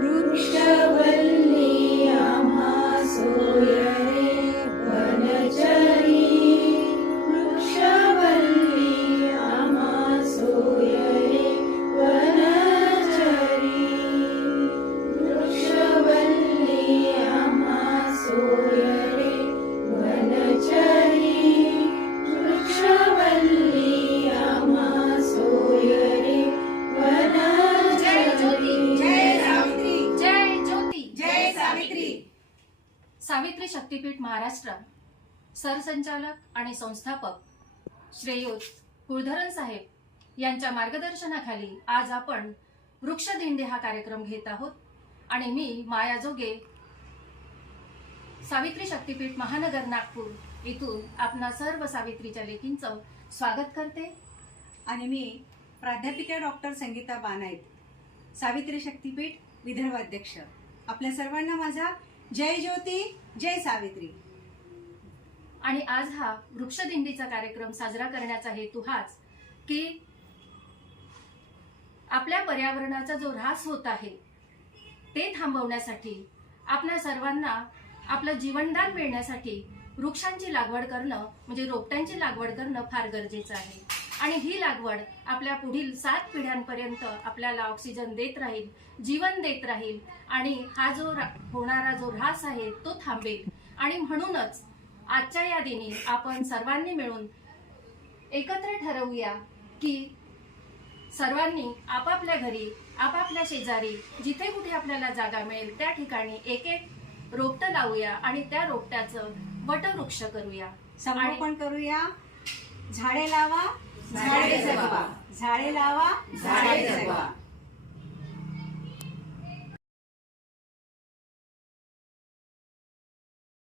वृक्षवल्ल्यामासोय सावित्री शक्तीपीठ महाराष्ट्र सरसंचालक आणि संस्थापक श्रेयुत कुळधरन साहेब यांच्या मार्गदर्शनाखाली आज आपण वृक्षदिंडी हा कार्यक्रम घेत आहोत. आणि मी माया जोगे सावित्री शक्तीपीठ महानगर नागपूर इथून आपणा सर्व सावित्रीच्या लेखींचं स्वागत करते. आणि मी प्राध्यापिका डॉक्टर संगीता बानाईत सावित्री शक्तीपीठ विदर्भ अध्यक्ष आपल्या सर्वांना माझा जय ज्योती जय सावित्री. आणि आज हा वृक्षदिंडीचा कार्यक्रम साजरा करण्याचा हेतू हाच की आपल्या पर्यावरणाचा जो ऱ्हास होत आहे ते थांबवण्यासाठी आपल्या सर्वांना आपलं जीवनदान मिळण्यासाठी वृक्षांची लागवड करणं म्हणजे रोपट्यांची लागवड करणं फार गरजेचं आहे. आणि ही लागवड आपल्या पुढील सात पिढ्यांपर्यंत आपल्याला ऑक्सिजन देत राहील जीवन देत राहील. आणि हा जो होणारा जो ऱ्हास आहे तो थांबेल. आणि म्हणूनच आजच्या या दिनी आपण सर्वांनी मिळून एकत्र ठरवूया की सर्वांनी आपापल्या घरी आपापल्या शेजारी जिथे कुठे आपल्याला जागा मिळेल त्या ठिकाणी एक एक रोपटं लावूया आणि त्या रोपट्याचं वटवृक्ष करूया. संगोपन करूया. झाडे लावा. झाडे जगवा. झाडे लावा. झाडे